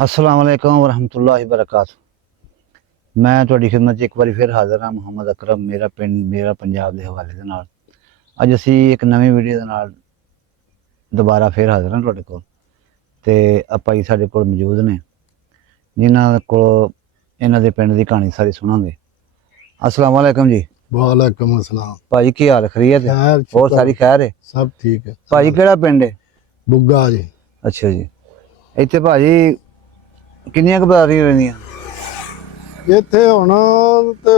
अस्सलाम वालेकुम वरहमतुल्लाहि वबरकातुहू। मैं तुहाडी खिदमत 'ਚ एक बारी फिर हाज़र हाँ। मुहम्मद अकरम, मेरा पिंड मेरा पंजाब के हवाले दे नाल अज असी एक नवी वीडियो दे नाल दोबारा फिर हाज़र हाँ तुहाडे कोल। ते आपां जी साडे कोल मौजूद ने जिन्हां कोल इन्हां दे पिंड दी कहानी सारी सुनांगे। अस्सलाम वालेकुम जी। वालेकुम अस्सलाम। भाजी की हाल, खैरियत है? खैर, और शुक्र सारी खैर है? सब ठीक है। भाजी केड़ा पिंड है? बुग्गा जी। अच्छा जी। इत्थे भाजी किन्नियां क बरादरियां रहिंदियां? इत्थे हुण ते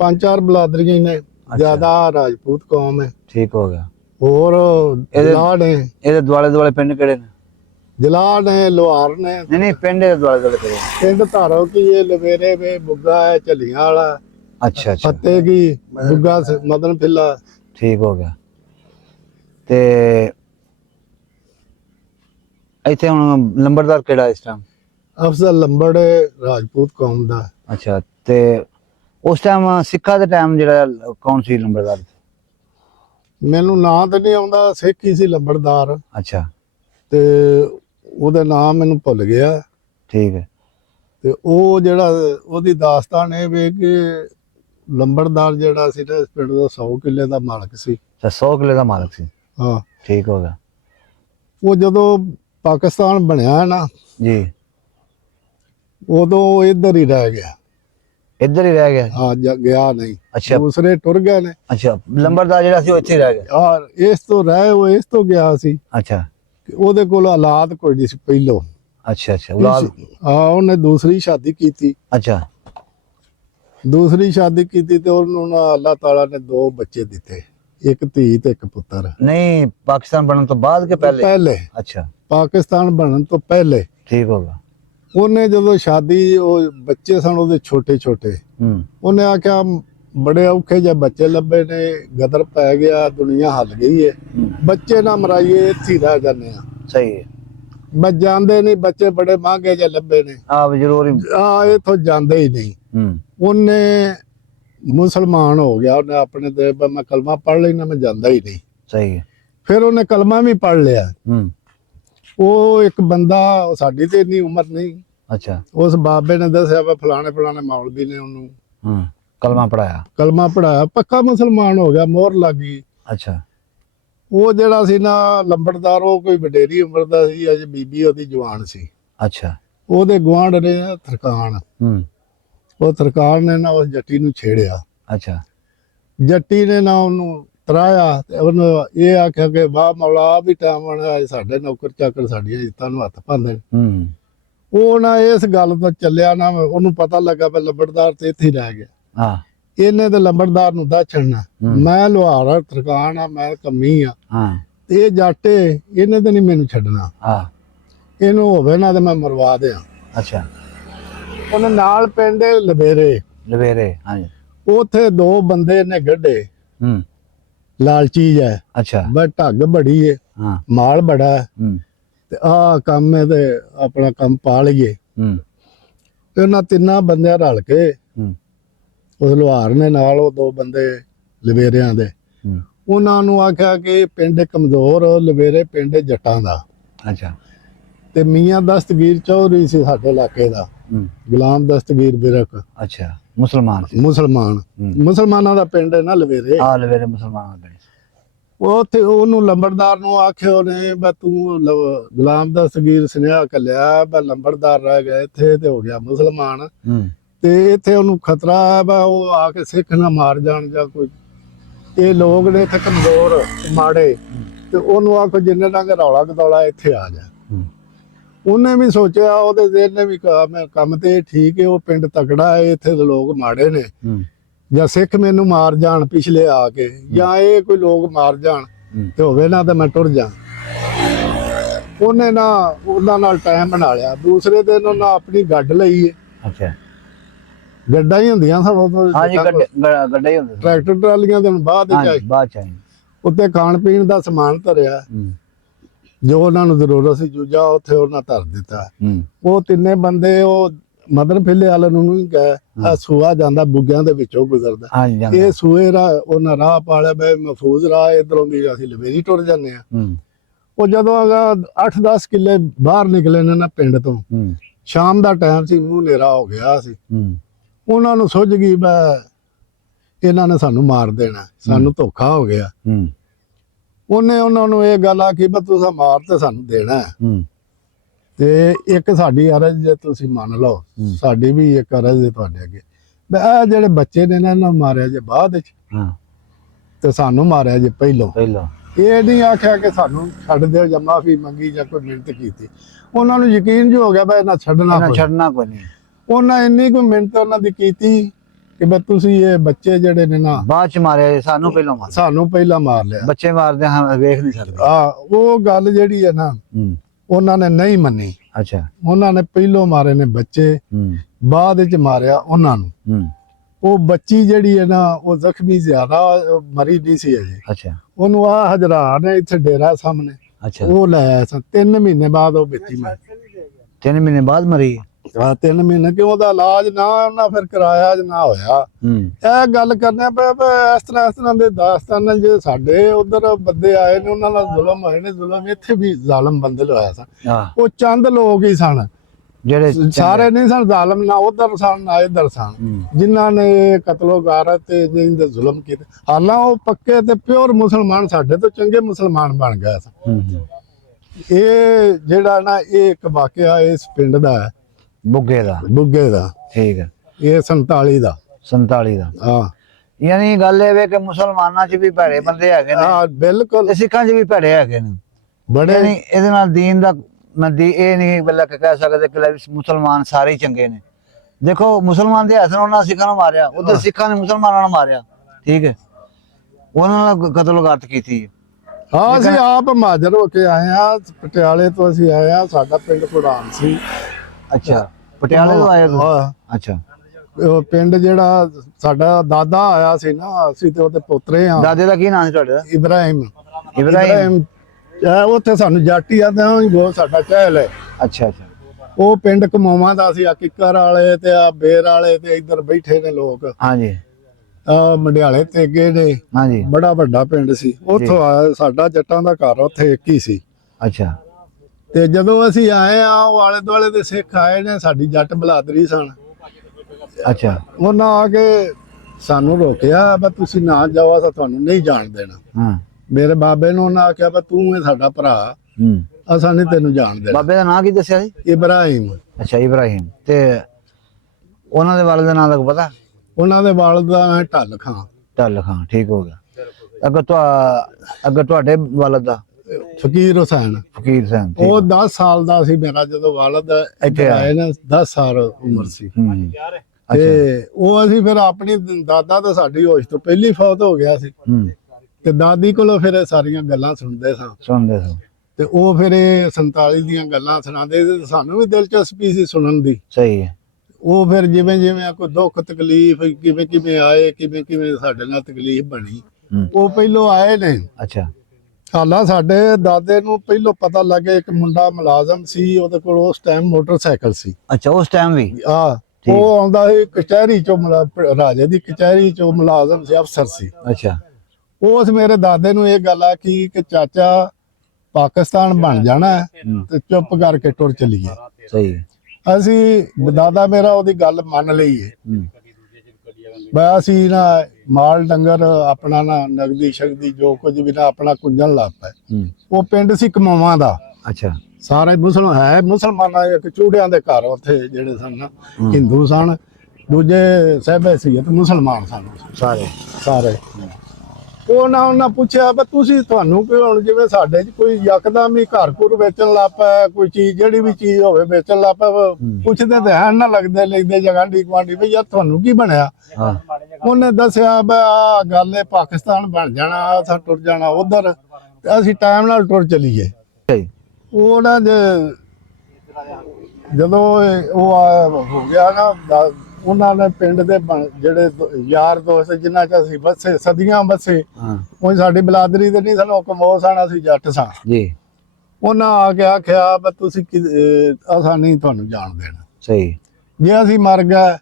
5-4 बलादरियां ने। ज्यादा राजपूत कौम है। ठीक हो गया। और जलाड़ ने, ਇਹਦੇ ਦੁਆਲੇ ਦੁਆਲੇ ਪਿੰਡ ਕਿਹੜੇ ਨੇ? जलाड़ ने, लोहार ने। ਨਹੀਂ ਨਹੀਂ ਪਿੰਡ ਦੇ ਦੁਆਲੇ ਦੁਆਲੇ ਕਿਹੜੇ ਨੇ? पिंड धारो की ये लवेरे में बुग्गा है, झलियां वाला, ਅੱਛਾ ਅੱਛਾ फतेह की बुग्गा से मदन फिल्ला। ਠੀਕ ਹੋ ਗਿਆ। ਤੇ ਇੱਥੇ ਹੁਣ ਨੰਬਰਦਾਰ ਕਿਹੜਾ ਇਸ ਟਾਈਮ? अफजल लंबड़ राजपूत कौम दा। ਅੱਛਾ ਤੇ ਉਸ ਟਾਈਮ ਸਿੱਖਾਂ ਦੇ ਟਾਈਮ ਜਿਹੜਾ ਕੌਣ ਸੀ ਨੰਬਰਦਾਰ? मैनू नां ते नहीं आउंदा, सिख ही सी लंबड़दार। ਅੱਛਾ ते ओहदा नाम मैनू भुल गया। ਠੀਕ ਹੈ। ਤੇ ਉਹ ਜਿਹੜਾ ਉਹਦੀ ਦਾਸਤਾਨ ਇਹ ਵੇ ਕਿ ਲੰਬੜਦਾਰ ਜਿਹੜਾ ਸੀ ਨਾ ਇਸ ਪਿੰਡ ਦਾ 100 ਕਿੱਲੇ ਦਾ ਮਾਲਕ ਸੀ। ਅੱਛਾ 100 ਕਿੱਲੇ ਦਾ ਮਾਲਕ ਸੀ। ਹਾਂ, ਠੀਕ ਹੋ ਗਿਆ ਉਹ ਜਦੋਂ ਪਾਕਿਸਤਾਨ ਬਣਿਆ ਨਾ ਜੀ ਉਦੋਂ ਉਹ ਇੱਧਰ ਹੀ ਰਹਿ ਗਿਆ। ਇੱਧਰ ਹੀ ਰਹਿ ਗਿਆ? ਹਾਂ, ਗਿਆ ਨਹੀਂ। ਅੱਛਾ ਦੂਸਰੇ ਟੁਰ ਗਏ ਨੇ। ਅੱਛਾ ਨੰਬਰਦਾਰ ਜਿਹੜਾ ਸੀ ਉਹ ਇੱਥੇ ਹੀ ਰਹਿ ਗਿਆ? ਔਰ ਇਸ ਤੋਂ ਰਹਿ ਉਹ ਇਸ ਤੋਂ ਗਿਆ ਸੀ। ਅੱਛਾ ਉਹਦੇ ਕੋਲ ਔਲਾਦ ਕੋਈ ਨਹੀਂ ਸੀ ਪਹਿਲੋਂ। ਅੱਛਾ ਅੱਛਾ ਔਲਾਦ? ਹਾਂ, ਉਹਨੇ ਦੂਸਰੀ ਸ਼ਾਦੀ ਕੀਤੀ। ਅੱਛਾ ਦੂਸਰੀ ਸ਼ਾਦੀ ਕੀਤੀ ਤੇ ਉਹਨੂੰ ਨਾ ਅੱਲਾਹ ਤਾਲਾ ਨੇ 2 ਬੱਚੇ ਦਿੱਤੇ, ਇੱਕ ਧੀ ਤੇ ਇੱਕ ਪੁੱਤਰ। ਨਹੀਂ ਪਾਕਿਸਤਾਨ ਬਣਨ ਤੋਂ ਬਾਅਦ ਕਿ ਪਹਿਲੇ? ਪਹਿਲੇ ਅੱਛਾ ਪਾਕਿਸਤਾਨ ਬਣਨ ਤੋਂ ਪਹਿਲੇ। ਠੀਕ ਹੋ ਗਿਆ। ਉਹਨੇ ਜਦੋਂ ਸ਼ਾਦੀ, ਉਹ ਬੱਚੇ ਸਨ ਉਹਦੇ ਛੋਟੇ ਛੋਟੇ, ਉਹਨੇ ਆਖਿਆ ਬੜੇ ਔਖੇ ਜਿਹੇ ਬੱਚੇ ਲੱਭੇ ਨੇ, ਗਦਰ ਪੈ ਗਿਆ, ਦੁਨੀਆ ਹੱਲ ਗਈ ਹੈ, ਬੱਚੇ ਨਾ ਮਰਾਈਏ, ਇੱਥੇ ਹੀ ਰਹਿ ਜਾਂਦੇ ਆ। ਸਹੀ ਹੈ। ਬਸ ਜਾਂਦੇ ਨਹੀਂ, ਬੱਚੇ ਬੜੇ ਮਹਿੰਗੇ ਜਿਹੇ ਲੱਭੇ ਨੇ। ਜ਼ਰੂਰ ਇੱਥੋਂ ਜਾਂਦੇ ਹੀ ਨਹੀਂ। ਉਹਨੇ ਮੁਸਲਮਾਨ ਹੋ ਗਿਆ, ਉਹਨੇ ਆਪਣੇ ਤੇ ਮੈਂ ਕਲਮਾ ਪੜ੍ਹ ਲੈਣਾ, ਮੈਂ ਜਾਂਦਾ ਹੀ ਨਹੀਂ। ਸਹੀ ਹੈ। ਫਿਰ ਉਹਨੇ ਕਲਮਾ ਵੀ ਪੜ੍ਹ ਲਿਆ। ਉਹ ਇੱਕ ਬੰਦਾ, ਸਾਡੀ ਤੇ ਇੰਨੀ ਉਮਰ ਨਹੀਂ, ਅੱਛਾ ਉਸ ਬਾਬੇ ਨੇ ਦੱਸਿਆ ਵਾ ਫਲਾਣੇ ਫਲਾਣੇ ਮੌਲਵੀ ਨੇ ਉਹਨੂੰ ਕਲਮਾ ਪੜਾਇਆ। ਕਲਮਾ ਪੜਾਇਆ, ਪੱਕਾ ਮੁਸਲਮਾਨ ਹੋ ਗਿਆ, ਮੋਹਰ ਲੱਗ ਗਈ। ਅੱਛਾ ਉਹ ਜਿਹੜਾ ਸੀ ਨਾ ਲੰਬੜਦਾਰ, ਉਹ ਕੋਈ ਵਡੇਰੀ ਉਮਰ ਦਾ ਸੀ, ਅਜੇ ਬੀਬੀ ਉਹਦੀ ਜਵਾਨ ਸੀ। ਅੱਛਾ ਉਹਦੇ ਗੁਆਂਢ ਨੇ ਥਰਕਾਨ, ਉਹ ਥਰਕਾਨ ਨੇ ਨਾ ਉਸ ਜੱਟੀ ਨੂੰ ਛੇੜਿਆ। ਅੱਛਾ ਜੱਟੀ ਨੇ ਨਾ ਉਹਨੂੰ ਤਰਾਇਆ ਤੇ ਉਹਨੂੰ ਇਹ ਆਖਿਆ ਕਿ ਵਾਹ ਮੌਲਾ ਵੀ ਟਾਈਮ ਆਣਾ, ਸਾਡੇ ਨੌਕਰ ਚਾਕਰ ਸਾਡੀਆਂ ਇੱਜ਼ਤਾਂ ਨੂੰ ਹੱਥ ਪਾਉਂਦੇ। ਉਹ ਨਾ ਇਸ ਗੱਲ ਤੋਂ ਚੱਲਿਆ ਨਾ, ਉਹਨੂੰ ਪਤਾ ਲੱਗਾ ਵੀ ਲੰਬੜਦਾਰ ਤੇ ਇੱਥੇ ਹੀ ਰਹਿ ਗਿਆ। ਇਹਨੇ ਤੇ ਲੰਬੜਦਾਰ ਨੂੰ ਦੱਸਣਾ ਮੈਂ ਲੋਹਾਰ ਥਰਕਾਨ ਆ, ਮੈਂ ਕੰਮੀ ਆ, ਤੇ ਇਹ ਜਾਟੇ ਇਹਨੇ ਤੇ ਨਹੀਂ ਮੈਨੂੰ ਛੱਡਣਾ, ਇਹਨੂੰ ਹੋਵੇ ਨਾ ਤੇ ਮੈਂ ਮਰਵਾ ਦਿਆਂ। ਅੱਛਾ ਉਹਨੇ ਨਾਲ ਪਿੰਡ ਲਵੇਰੇ, ਹਾਂਜੀ, ਉੱਥੇ 2 ਬੰਦੇ ਨੇ ਗੱਡੇ, ਲਾਲਚੀ ਹੈ। ਅੱਛਾ ਬਸ ਢੱਗ ਬੜੀ ਏ, ਮਾਲ ਬੜਾ ਹੈ, ਤੇ ਆਹ ਕੰਮ ਹੈ ਤੇ ਆਪਣਾ ਕੰਮ ਪਾ ਲਈਏ। ਇਹਨਾਂ 3 ਬੰਦਿਆਂ ਰਲ ਕੇ ਉਸ ਲੋਹਾਰ ਨੇ ਨਾਲ ਉਹ 2 ਬੰਦੇ ਲਵੇਰਿਆਂ ਦੇ, ਉਹਨਾਂ ਨੂੰ ਆਖਿਆ ਕਿ ਪਿੰਡ ਕਮਜ਼ੋਰ, ਲਵੇਰੇ ਪਿੰਡ ਜੱਟਾਂ ਦਾ। ਅੱਛਾ ਤੇ ਮੀਆਂ ਦਸਤਗੀਰ ਚੌਧਰੀ ਸੀ ਸਾਡੇ ਇਲਾਕੇ ਦਾ, ਗੁਲਾਮ ਦਸਤਗੀਰ ਬਿਰਕ। ਅੱਛਾ ਮੁਸਲਮਾਨ? ਮੁਸਲਮਾਨਾਂ ਦਾ ਪਿੰਡ ਹੈ ਨਾ ਲਵੇਰੇ। ਲਵੇਰੇ ਮੁਸਲਮਾਨਾਂ ਦਾ। ਉੱਥੇ ਉਹਨੂੰ ਲੰਬੜਦਾਰ ਨੂੰ ਆਖਿਆ ਉਹਨੇ ਬਈ ਤੂੰ ਗੁਲਾਮ ਦਸਤਗੀਰ ਸੁਨੇਹਾ ਘੱਲਿਆ ਬਈ ਲੰਬੜਦਾਰ ਰਹਿ ਗਿਆ ਇੱਥੇ ਤੇ ਹੋ ਗਿਆ ਮੁਸਲਮਾਨ, ਤੇ ਇੱਥੇ ਉਹਨੂੰ ਖਤਰਾ ਹੈ ਬਈ ਉਹ ਆ ਕੇ ਸਿੱਖ ਨਾ ਮਾਰ ਜਾਣ ਜਾਂ ਕੋਈ, ਇਹ ਲੋਕ ਨੇ ਇੱਥੇ ਕਮਜ਼ੋਰ ਮਾੜੇ, ਤੇ ਉਹਨੂੰ ਆਖੋ ਜਿੰਨੇ ਡੰਗ ਰੌਲਾ ਗਦੌਲਾ ਇੱਥੇ ਆ ਜਾ। ਉਹਨੇ ਵੀ ਸੋਚਿਆ, ਉਹਦੇ ਦਿਲ ਨੇ ਵੀ ਕੰਮ ਤੇ ਠੀਕ ਹੈ, ਉਹ ਪਿੰਡ ਤਕੜਾ ਹੈ, ਇੱਥੇ ਦੇ ਲੋਕ ਮਾੜੇ ਨੇ, ਜਾਂ ਸਿੱਖ ਮੈਨੂੰ ਮਾਰ ਜਾਣ ਪਿਛਲੇ ਆ ਕੇ, ਜਾਂ ਇਹ ਕੋਈ ਲੋਕ ਮਾਰ ਜਾਣ ਤੇ ਹੋਵੇ ਨਾ ਤੇ ਮੈਂ ਟੁਰ ਜਾ। ਉਹਨੇ ਨਾ ਉਹਨਾਂ ਨਾਲ ਟਾਈਮ ਬਣਾ ਲਿਆ। ਦੂਸਰੇ ਦਿਨ ਉਹਨਾਂ ਆਪਣੀ ਗੱਡ ਲਈ। ਅੱਛਾ ਗੱਡਾਂ ਹੀ ਹੁੰਦੀਆਂ ਸਨ ਉਦੋਂ। ਹਾਂਜੀ ਗੱਡੇ ਹੀ ਹੁੰਦੇ। ਟਰੈਕਟਰ ਟਰਾਲੀਆਂ ਦੇ ਬਾਅਦ ਚ ਉੱਤੇ ਖਾਣ ਪੀਣ ਦਾ ਸਮਾਨ ਧਰਿਆ, ਜੋ ਉਹਨਾਂ ਨੂੰ ਜ਼ਰੂਰਤ ਸੀ ਜੂਜਾ ਉੱਥੇ ਉਹਨਾਂ ਧਰ ਦਿੱਤਾ। ਉਹ 3 ਬੰਦੇ, ਉਹ ਮਦਨ ਫਿੱਲੇ ਵਾਲੇ ਨੂੰ ਨਹੀਂ ਗਏ, ਸੂਆ ਜਾਂਦਾ ਬੁੱਗਿਆਂ ਦੇ ਵਿੱਚੋਂ ਗੁਜ਼ਰਦਾ, ਇਹ ਸੂਏ ਉਹਨਾਂ ਰਾਹ ਪਾਲਿਆ ਬਈ ਮਹਿਫੂਜ਼ ਰਾਹ, ਇਧਰੋਂ ਦੀ ਅਸੀਂ ਲਵੇਰੀ ਟੁਰ ਜਾਂਦੇ ਆ। ਉਹ ਜਦੋਂ 8-10 ਕਿੱਲੇ ਬਾਹਰ ਨਿਕਲੇ ਨੇ ਨਾ ਪਿੰਡ ਤੋਂ, ਸ਼ਾਮ ਦਾ ਟਾਈਮ ਸੀ, ਮੂੰਹ ਹਨੇਰਾ ਹੋ ਗਿਆ ਸੀ। ਉਹਨਾਂ ਨੂੰ ਸੁੱਝ ਗਈ ਮੈਂ ਇਹਨਾਂ ਨੇ ਸਾਨੂੰ ਮਾਰ ਦੇਣਾ, ਸਾਨੂੰ ਧੋਖਾ ਹੋ ਗਿਆ। ਉਹਨੇ ਉਹਨਾਂ ਨੂੰ ਇਹ ਗੱਲ ਆਖੀ ਵੀ ਤੁਸੀਂ ਮਾਰ ਤੇ ਸਾਨੂੰ ਦੇਣਾ ਹੈ, ਤੇ ਇੱਕ ਸਾਡੀ ਅਰਜ਼ ਜੇ ਤੁਸੀਂ ਮੰਨ ਲਓ, ਸਾਡੀ ਵੀ ਇੱਕ ਅਰਜ਼ ਹੈ ਤੁਹਾਡੇ ਅੱਗੇ, ਵੀ ਇਹ ਜਿਹੜੇ ਬੱਚੇ ਨੇ ਨਾ ਇਹਨਾਂ ਨੂੰ ਮਾਰਿਆ ਜੇ ਬਾਅਦ ਵਿੱਚ, ਤੇ ਸਾਨੂੰ ਮਾਰਿਆ ਜੇ ਪਹਿਲੋਂ। ਇਹ ਨਹੀਂ ਆਖਿਆ ਕਿ ਸਾਨੂੰ ਛੱਡ ਦਿਓ ਜਾਂ ਮਾਫੀ ਮੰਗੀ ਜਾਂ ਕੋਈ ਮਿਹਨਤ ਕੀਤੀ। ਉਹਨਾਂ ਨੂੰ ਯਕੀਨ ਜੋ ਹੋ ਗਿਆ ਵੀ ਇਹਨਾਂ ਛੱਡਣਾ ਕੋਈ ਨਹੀਂ। ਉਹਨਾਂ ਇੰਨੀ ਕੋਈ ਮਿਹਨਤ ਉਹਨਾਂ ਦੀ ਕੀਤੀ ਕਿ ਬਈ ਤੁਸੀਂ ਇਹ ਬੱਚੇ ਜਿਹੜੇ ਨੇ ਨਾ ਬਾਅਦ ਚ ਮਾਰਿਆ, ਸਾਨੂੰ ਪਹਿਲਾਂ ਮਾਰ ਲਿਆ। ਬੱਚੇ ਮਾਰਦੇ ਹਾਂ ਵੇਖ ਨਹੀਂ ਸਕਦੇ। ਉਹ ਗੱਲ ਜਿਹੜੀ ਹੈ ਨਾ ਉਹਨਾਂ ਨੇ ਨਹੀਂ ਮੰਨੀ। ਅੱਛਾ, ਉਹਨਾਂ ਨੇ ਪਹਿਲੋਂ ਮਾਰੇ ਨੇ ਬੱਚੇ, ਬਾਅਦ ਵਿੱਚ ਮਾਰਿਆ ਉਹਨਾਂ ਨੂੰ। ਉਹ ਬੱਚੀ ਜਿਹੜੀ ਹੈ ਨਾ ਉਹ ਜ਼ਖਮੀ ਜ਼ਿਆਦਾ, ਮਰੀ ਨਹੀਂ ਸੀ ਅਜੇ। ਅੱਛਾ, ਉਹਨੂੰ ਆ ਹਜ਼ਰਾ ਨੇ ਇੱਥੇ ਡੇਰਾ ਸਾਹਮਣੇ, ਅੱਛਾ, ਉਹ ਲੈ ਆਇਆ ਸੀ। 3 ਮਹੀਨੇ ਬਾਅਦ ਉਹ ਬੱਚੀ ਮਰੀ। 3 ਮਹੀਨੇ ਬਾਅਦ ਮਰੀ? 3 ਮਹੀਨੇ ਕਿ ਉਹਦਾ ਇਲਾਜ ਨਾ ਉਹਨਾਂ ਫਿਰ ਕਰਾਇਆ ਨਾ ਹੋਇਆ। ਇਹ ਗੱਲ ਕਰਨੇ ਪਏ ਇਸ ਤਰ੍ਹਾਂ ਦੇ ਦਾਸਤਾਨ ਜੇ ਸਾਡੇ ਉਧਰ ਬੰਦੇ ਆਏ ਨੇ, ਉਹਨਾਂ ਨਾਲ ਜ਼ੁਲਮ ਹੋਏ ਨੇ। ਜ਼ੁਲਮ ਇੱਥੇ ਵੀ ਜ਼ਾਲਮ ਬੰਦੇ ਹੋਇਆ ਸੀ। ਉਹ ਚੰਦ ਲੋਕ ਹੀ ਸਨ, ਜਿਹੜੇ ਸਾਰੇ ਨਹੀਂ ਸਨ ਜ਼ਾਲਮ, ਨਾ ਉਧਰ ਸਨ ਨਾ ਇੱਧਰ ਸਨ, ਜਿਨ੍ਹਾਂ ਨੇ ਕਤਲੋ ਗਾਰਤ ਤੇ ਜਿਹਦੇ ਜ਼ੁਲਮ ਕੀਤੇ। ਹਾਲਾਂ ਉਹ ਪੱਕੇ ਤੇ ਪਿਓਰ ਮੁਸਲਮਾਨ, ਸਾਡੇ ਤੋਂ ਚੰਗੇ ਮੁਸਲਮਾਨ ਬਣ ਗਏ ਸਨ। ਇਹ ਜਿਹੜਾ ਨਾ ਇਹ ਇੱਕ ਵਾਕਿਆ ਇਸ ਪਿੰਡ ਦਾ ਹੈ, ਬੁੱਗੇ ਦਾ। ਠੀਕ ਹੈ, ਇਹ 47 ਦਾ। ਹਾਂ, ਯਾਨੀ ਗੱਲ ਇਹ ਵੇ ਕਿ ਮੁਸਲਮਾਨਾਂ 'ਚ ਵੀ ਭੈੜੇ ਬੰਦੇ ਹੈਗੇ ਨੇ। ਹਾਂ ਬਿਲਕੁਲ, ਸਿੱਖਾਂ 'ਚ ਵੀ ਭੈੜੇ ਹੈਗੇ ਨੇ ਬੜੇ। ਨਹੀਂ ਇਹਦੇ ਨਾਲ ਦੀਨ ਦਾ ਇਹ ਨਹੀਂ ਬੱਲਾ ਕਹਿ ਸਕਦੇ ਕਿ ਮੁਸਲਮਾਨ ਸਾਰੇ ਹੀ ਚੰਗੇ ਨੇ। ਦੇਖੋ ਮੁਸਲਮਾਨ ਦੇ ਹੱਥ ਉਹਨਾਂ ਸਿੱਖਾਂ ਨੂੰ ਮਾਰਿਆ, ਉਧਰ ਸਿੱਖਾਂ ਨੇ ਮੁਸਲਮਾਨਾਂ ਨੂੰ ਮਾਰਿਆ। ਠੀਕ ਹੈ, ਉਹਨਾਂ ਨਾਲ ਕਤਲੋਗਾਰਤ ਕੀਤੀ। ਹਾਂ, ਅਸੀਂ ਆਪ ਮਾਜਰ ਹੋ ਕੇ ਆਏ ਆ, ਪਟਿਆਲੇ ਤੋਂ ਅਸੀਂ ਆਏ ਆ। ਸਾਡਾ ਪਿੰਡ ਕੁੜਾਨ ਸੀ। ਅੱਛਾ, ਪਟਿਆਲੇ ਤੋਂ ਆਏ ਹੋ? ਅੱਛਾ, ਉਹ ਪਿੰਡ ਜਿਹੜਾ ਸਾਡਾ ਦਾਦਾ ਆਇਆ ਸੀ ਨਾ, ਅਸੀਂ ਤੇ ਉਹਦੇ ਪੋਤਰੇ ਆ। ਦਾਦੇ ਦਾ ਕੀ ਨਾਮ ਸੀ ਤੁਹਾਡੇ? ਇਬਰਾਹਿਮ। ਉੱਥੇ ਸਾਨੂੰ ਜਾਟੀ ਆਦੇ ਉਹ ਸਾਡਾ ਚਹਿਲ ਹੈ। ਅੱਛਾ, ਉਹ ਪਿੰਡ ਕਮਾਵਾਂ ਦਾ ਸੀ। ਆ ਕਿੱਕਰ ਵਾਲੇ ਤੇ ਆ ਬੇਰ ਵਾਲੇ ਤੇ ਇੱਧਰ ਬੈਠੇ ਨੇ ਲੋਕ। ਹਾਂਜੀ, ਮੰਡਿਆਲੇ ਤੇ ਅੱਗੇ ਨੇ। ਹਾਂਜੀ, ਬੜਾ ਵੱਡਾ ਪਿੰਡ ਸੀ। ਉੱਥੋਂ ਆਇਆ ਸਾਡਾ ਜੱਟਾਂ ਦਾ ਘਰ ਉੱਥੇ ਇੱਕ ਹੀ ਸੀ। ਅੱਛਾ, ਤੇ ਜਦੋਂ ਅਸੀਂ ਆਏ ਆ, ਉਹ ਆਲੇ ਦੁਆਲੇ ਦੇ ਸਿੱਖ ਆਏ ਨੇ, ਸਾਡੀ ਜੱਟ ਬਲਾਦਰੀ ਸਨ। ਅੱਛਾ, ਉਹਨਾਂ ਆ ਕੇ ਸਾਨੂੰ ਰੋਕਿਆ, ਬਈ ਤੁਸੀਂ ਨਾ ਜਾਓ, ਅਸੀਂ ਤੁਹਾਨੂੰ ਨਹੀਂ ਜਾਣ ਦੇਣਾ। ਮੇਰੇ ਬਾਬੇ ਨੂੰ ਉਹਨਾਂ ਆਖਿਆ ਬਈ ਤੂੰ ਇਹ ਸਾਡਾ ਭਰਾ, ਅਸਾਂ ਨਹੀਂ ਤੈਨੂੰ ਜਾਣ ਦੇਣਾ। ਬਾਬੇ ਦਾ ਨਾਂ ਕੀ ਦੱਸਿਆ ਸੀ? ਇਬਰਾਹਿਮ। ਅੱਛਾ, ਇਬਰਾਹਿਮ। ਤੇ ਉਹਨਾਂ ਦੇ ਵਾਲਿਦ ਦਾ ਨਾਂ ਦਾ ਪਤਾ? ਉਹਨਾਂ ਦੇ ਵਾਲਿਦ ਦਾ ਨਾਂ ਢੱਲ ਖਾਂ। ਠੀਕ ਹੋ ਗਿਆ। ਅਗਰ ਤੁਹਾਡੇ ਵਾਲਿਦ ਦਾ? ਫਕੀਰ ਹੁਸੈਨ। ਉਹ 10 ਸਾਲ ਦਾ ਸੀ ਮੇਰਾ ਜਦੋਂ ਵਾਲਿਦ ਇੱਥੇ ਆਏ ਨੇ। 10 ਸਾਲ ਉਮਰ ਸੀ। ਤੇ ਉਹ ਅਸੀਂ ਫਿਰ ਆਪਣੀ ਦਾਦਾ ਤਾਂ ਸਾਡੀ ਹੋਸ਼ ਤੋਂ ਪਹਿਲੀ ਫੌਤ ਹੋ ਗਿਆ ਸੀ, ਤੇ ਦਾਦੀ ਕੋਲੋਂ ਫਿਰ ਇਹ ਸਾਰੀਆਂ ਗੱਲਾਂ ਸੁਣਦੇ ਸਾਂ। ਤੇ ਉਹ ਫਿਰ ਇਹ 47 ਦੀਆਂ ਗੱਲਾਂ ਸੁਣਾਉਂਦੇ, ਸਾਨੂੰ ਵੀ ਦਿਲਚਸਪੀ ਸੀ ਸੁਣਨ ਦੀ। ਸਹੀ ਹੈ। ਉਹ ਫਿਰ ਜਿਵੇਂ ਕੋਈ ਦੁੱਖ ਤਕਲੀਫ ਕਿਵੇਂ ਆਏ, ਕਿਵੇਂ ਸਾਡੇ ਨਾਲ ਤਕਲੀਫ ਬਣੀ, ਉਹ ਪਹਿਲੋਂ ਆਏ ਨੇ। ਅੱਛਾ, ਹਾਲਾਂ ਸਾਡੇ ਦਾਦੇ ਨੂੰ ਪਹਿਲੋਂ ਪਤਾ ਲੱਗਿਆ ਇੱਕ ਮੁੰਡਾ ਮੁਲਾਜ਼ਮ ਸੀ, ਉਹਦੇ ਕੋਲ ਉਸ ਟਾਈਮ ਮੋਟਰਸਾਈਕਲ ਸੀ। ਅੱਛਾ, ਉਸ ਟਾਈਮ ਵੀ? ਉਹ ਆਉਂਦਾ ਸੀ ਕਚਹਿਰੀ ਚੋਂ, ਰਾਜੇ ਦੀ ਕਚਹਿਰੀ ਚੋਂ ਮੁਲਾਜ਼ਮ ਸੀ, ਅਫਸਰ ਸੀ। ਅੱਛਾ, ਉਸ ਮੇਰੇ ਦਾਦੇ ਨੂੰ ਇਹ ਗੱਲ ਆਖੀ ਕਿ ਚਾਚਾ ਪਾਕਿਸਤਾਨ ਬਣ ਜਾਣਾ ਤੇ ਚੁੱਪ ਕਰਕੇ ਟੁਰ ਚਲੀਏ। ਸਹੀ। ਅਸੀਂ ਦਾਦਾ ਮੇਰਾ ਉਹਦੀ ਗੱਲ ਮੰਨ ਲਈ ਹੈ। ਬਈ ਅਸੀਂ ਨਾ ਮਾਲ ਡੰਗਰ ਆਪਣਾ ਨਾ ਨਗਦੀ ਸ਼ਕਦੀ ਜੋ ਕੁਝ ਵੀ ਨਾ ਆਪਣਾ ਕੁੰਜਣ ਲੱਗ ਪਏ। ਉਹ ਪਿੰਡ ਸੀ ਕਮਾਵਾਂ ਦਾ। ਅੱਛਾ, ਸਾਰੇ ਮੁਸਲਮਾਨਾਂ ਇੱਕ ਚੂੜਿਆਂ ਦੇ ਘਰ ਉੱਥੇ ਜਿਹੜੇ ਸਨ ਹਿੰਦੂ ਸਨ, ਦੂਜੇ ਸਹਿਬੇ ਸੀ ਤੇ ਮੁਸਲਮਾਨ ਸਨ ਸਾਰੇ। ਉਹਨਾਂ ਪੁੱਛਿਆ ਬਈ ਤੁਸੀਂ ਤੁਹਾਨੂੰ ਕਿ ਹੁਣ ਜਿਵੇਂ ਸਾਡੇ ਚ ਕੋਈ ਯਕਦਮ ਹੀ ਘਰ ਘੁਰ ਵੇਚਣ ਲੱਗ ਪਿਆ, ਕੋਈ ਚੀਜ਼ ਜਿਹੜੀ ਵੀ ਚੀਜ਼ ਹੋਵੇ ਵੇਚਣ ਲੱਗ ਪਿਆ, ਪੁੱਛਦੇ ਤੇ ਹੈਨ ਨਾ ਲੱਗਦੇ ਜਗਾਂਢੀ ਗੁਆਂਢੀ ਵੀ ਯਾਰ ਤੁਹਾਨੂੰ ਕੀ ਬਣਿਆ। ਉਹਨੇ ਦੱਸਿਆ ਬਈ ਆ ਗੱਲ ਇਹ ਪਾਕਿਸਤਾਨ ਬਣ ਜਾਣਾ, ਅਸਾਂ ਟੁਰ ਜਾਣਾ ਉਧਰ, ਤੇ ਅਸੀਂ ਟਾਈਮ ਨਾਲ ਟੁਰ ਚਲੀਏ। ਉਹ ਨਾ ਜਦੋਂ ਉਹ ਹੋ ਗਿਆ ਨਾ, ਉਹਨਾਂ ਨੇ ਪਿੰਡ ਦੇ ਜਿਹੜੇ ਯਾਰ ਦੋਸਤ ਜਿਨ੍ਹਾਂ ਚ ਅਸੀਂ ਬੱਸੇ ਸਦੀਆਂ ਬੱਸੇ, ਉਹ ਸਾਡੀ ਬਲਾਦਰੀ ਤੇ ਨਹੀਂ ਸਾਨੂੰ ਕਮੋ ਸਨ, ਅਸੀਂ ਜੱਟ ਸਾਂ ਜੀ। ਉਹਨਾਂ ਆ ਕੇ ਆਖਿਆ ਬਈ ਤੁਸੀਂ ਅਸਾਂ ਨਹੀਂ ਤੁਹਾਨੂੰ ਜਾਣ ਦੇਣਾ। ਸਹੀ। ਜੇ ਅਸੀਂ ਮਰ ਗਏ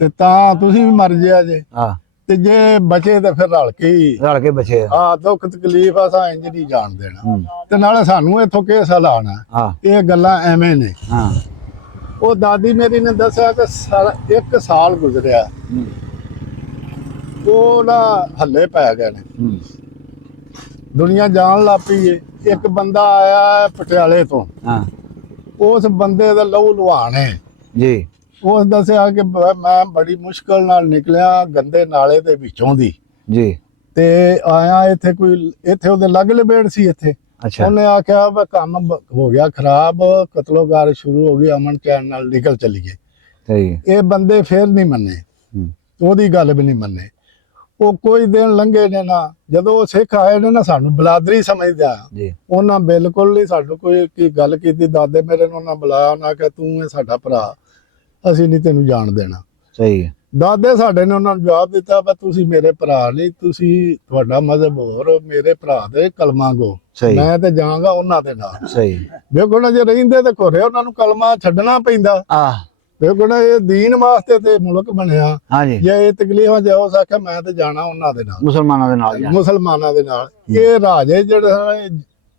ਤੇ ਤਾਂ ਤੁਸੀਂ ਵੀ ਮਰ ਜਿਆ ਜੇ, ਤੇ ਜੇ ਬਚੇ ਤੇ ਫਿਰ ਰਲ ਕੇ ਹੀ ਰਲ ਕੇ ਬਚੇ ਆ। ਆ ਦੁੱਖ ਤਕਲੀਫ ਆ ਸਾਂ ਇੰਜ ਨਹੀਂ ਜਾਣ ਦੇਣਾ ਹੂੰ। ਤੇ ਨਾਲੇ ਸਾਨੂੰ ਇੱਥੋਂ ਕਿਸ ਹਲਾਣਾ ਹਾਂ ਇਹ ਗੱਲਾਂ ਐਵੇਂ ਨੇ। ਹਾਂ। ਉਹ ਦਾਦੀ ਮੇਰੀ ਨੇ ਦੱਸਿਆ ਕਿ 1 ਸਾਲ ਗੁਜ਼ਰਿਆ ਹੂੰ। ਉਹ ਨਾ ਹੱਲੇ ਪੈ ਗਏ ਨੇ, ਹੂੰ। ਦੁਨੀਆ ਜਾਣ ਲੱਗ ਪਈ ਏ। ਇੱਕ ਬੰਦਾ ਆਇਆ ਪਟਿਆਲੇ ਤੋਂ, ਹਾਂ ਉਸ ਬੰਦੇ ਦਾ ਲਹੂ ਲੁਹਾਣੇ, ਜੀ। ਉਸ ਦੱਸਿਆ ਕਿ ਮੈਂ ਬੜੀ ਮੁਸ਼ਕਲ ਨਾਲ ਨਿਕਲਿਆ ਗੰਦੇ ਨਾਲੇ ਦੇ ਵਿੱਚੋਂ ਦੀ ਜੀ। ਤੇ ਆਇਆ ਇੱਥੇ ਕੋਈ, ਇੱਥੇ ਉਹਦੇ ਲੱਗ ਲਬੇੜ ਸੀ ਇੱਥੇ। ਅੱਛਾ। ਉਹਨੇ ਆਖਿਆ ਵੀ ਕੰਮ ਹੋ ਗਿਆ ਖਰਾਬ, ਕਤਲੋਗਾਰ ਸ਼ੁਰੂ ਹੋ ਗਈ, ਅਮਨ ਚੈਨ ਨਾਲ ਨਿਕਲ ਚਲੀਏ। ਸਹੀ। ਇਹ ਬੰਦੇ ਫੇਰ ਨਹੀਂ ਮੰਨੇ, ਹੂੰ। ਉਹਦੀ ਗੱਲ ਵੀ ਨਹੀਂ ਮੰਨੇ। ਉਹ ਕੋਈ ਦਿਨ ਲੰਘੇ ਨੇ ਨਾ, ਜਦੋਂ ਉਹ ਸਿੱਖ ਆਏ ਨੇ ਨਾ ਸਾਨੂੰ ਬਲਾਦਰੀ ਸਮਝਦਾ ਜੀ। ਉਹਨਾਂ ਬਿਲਕੁਲ ਨਹੀਂ ਸਾਨੂੰ ਕੋਈ ਕੀ ਗੱਲ ਕੀਤੀ। ਦਾਦੇ ਮੇਰੇ ਨੂੰ ਉਹਨਾਂ ਬੁਲਾਇਆ, ਉਹਨਾਂ ਕਿ ਤੂੰ ਇਹ ਸਾਡਾ ਭਰਾ, ਅਸੀਂ ਨਹੀਂ ਤੈਨੂੰ ਜਾਣ ਦੇਣਾ। ਸਹੀ ਹੈ। ਦਾਦੇ ਸਾਡੇ ਨੇ ਉਹਨਾਂ ਨੂੰ ਜਵਾਬ ਦਿੱਤਾ ਵੀ ਤੁਸੀਂ ਮੇਰੇ ਭਰਾ ਨਹੀਂ, ਤੁਸੀਂ ਤੁਹਾਡਾ ਮਜ਼ਹਬ ਹੋਰ, ਮੇਰੇ ਭਰਾ ਦੇ ਕਲਮਾ ਗੋ, ਸਹੀ। ਮੈਂ ਤੇ ਜਾਵਾਂਗਾ ਉਹਨਾਂ ਦੇ ਨਾਲ। ਸਹੀ। ਵੇਖੋ ਨਾ ਜੇ ਰਹਿੰਦੇ ਤੇ ਘੋਰੇ ਉਹਨਾਂ ਨੂੰ ਕਲਮਾ ਛੱਡਣਾ ਪੈਂਦਾ। ਆ ਵੇਖੋ ਨਾ ਇਹ ਦੀਨ ਵਾਸਤੇ ਤੇ ਮੁਲਕ ਬਣਿਆ। ਹਾਂਜੀ। ਜੇ ਇਹ ਤਕਲੀਫਾਂ ਜਾਓ ਸਾਖਿਆ ਮੈਂ ਤੇ ਜਾਣਾ ਉਹਨਾਂ ਦੇ ਨਾਲ, ਮੁਸਲਮਾਨਾਂ ਦੇ ਨਾਲ ਜਾਣਾ। ਮੁਸਲਮਾਨਾਂ ਦੇ ਨਾਲ। ਇਹ ਰਾਜੇ ਜਿਹੜੇ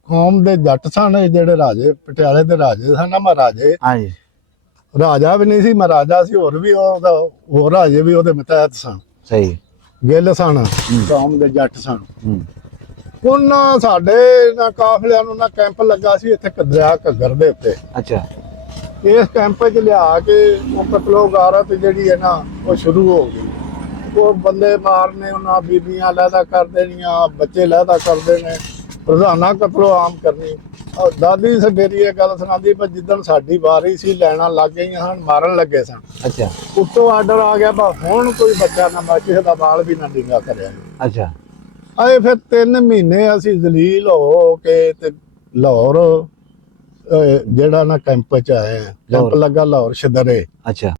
ਕੌਮ ਦੇ ਜੱਟ ਸਨ, ਇਹ ਜਿਹੜੇ ਰਾਜੇ ਪਟਿਆਲੇ ਦੇ ਰਾਜੇ ਸਨ ਨਾ, ਮਹਾਰਾਜੇ, ਹਾਂਜੀ। ਰਾਜਾ ਵੀ ਨਹੀਂ ਸੀ, ਮਹਾਰਾਜਾ ਸੀ, ਹੋਰ ਵੀ ਉਹਦਾ ਹੋਰ ਰਾਜੇ ਵੀ ਉਹਦੇ ਮਤਹਿਤ ਸਨ, ਸਹੀ। ਗਿੱਲ ਸਨ, ਕੌਮ ਦੇ ਜੱਟ ਸਨ। ਹੂੰ। ਉਹਨਾਂ ਸਾਡੇ ਨਾ ਕਾਫਲਿਆਂ ਨੂੰ ਨਾ ਕੈਂਪ ਲੱਗਾ ਸੀ ਇੱਥੇ ਦਰਿਆ ਘੱਗਰ ਦੇ ਉੱਤੇ। ਅੱਛਾ। ਇਸ ਕੈਂਪ 'ਚ ਲਿਆ ਕੇ ਉਹ ਕਤਲੋ ਗਾਰਤ ਜਿਹੜੀ ਹੈ ਨਾ ਉਹ ਸ਼ੁਰੂ ਹੋ ਗਈ। ਉਹ ਬੰਦੇ ਮਾਰਨੇ, ਉਹਨਾਂ ਬੀਬੀਆਂ ਲਹਿਦਾ ਕਰ ਦੇਣੀਆਂ, ਬੱਚੇ ਲਹਿਦਾ ਕਰਦੇ ਨੇ, ਰੋਜ਼ਾਨਾ ਕਤਲੋ ਆਮ ਕਰਨੀ। ਦਾਦੀ ਮੇਰੀ ਇਹ ਗੱਲ ਸੁਣਾਉਂਦੀ, ਪਰ ਜਿੱਦਣ ਸਾਡੀ ਵਾਰੀ ਸੀ ਲੈਣਾ ਲੱਗ ਗਈਆਂ ਹਨ, ਮਾਰਨ ਲੱਗੇ ਸਨ। ਅੱਛਾ। ਉੱਤੋਂ ਆਰਡਰ ਆ ਗਿਆ ਬਾ ਹੁਣ ਕੋਈ ਬੱਚਾ ਨਾ ਮਰ, ਕਿਸੇ ਦਾ ਬਾਲ ਵੀ ਨਾ ਡਿੰਗਾ ਕਰਿਆ। ਅੱਛਾ। ਆਏ ਫਿਰ 3 ਮਹੀਨੇ ਅਸੀਂ ਜ਼ਲੀਲ ਹੋ ਕੇ ਤੇ ਲਾਹੌਰ ਜਿਹੜਾ ਨਾ ਕੈਂਪ 'ਚ ਆਏ, ਕੈਂਪ ਲੱਗਾ ਲਾਹੌਰ ਸ਼ਦਰੇ। ਅੱਛਾ।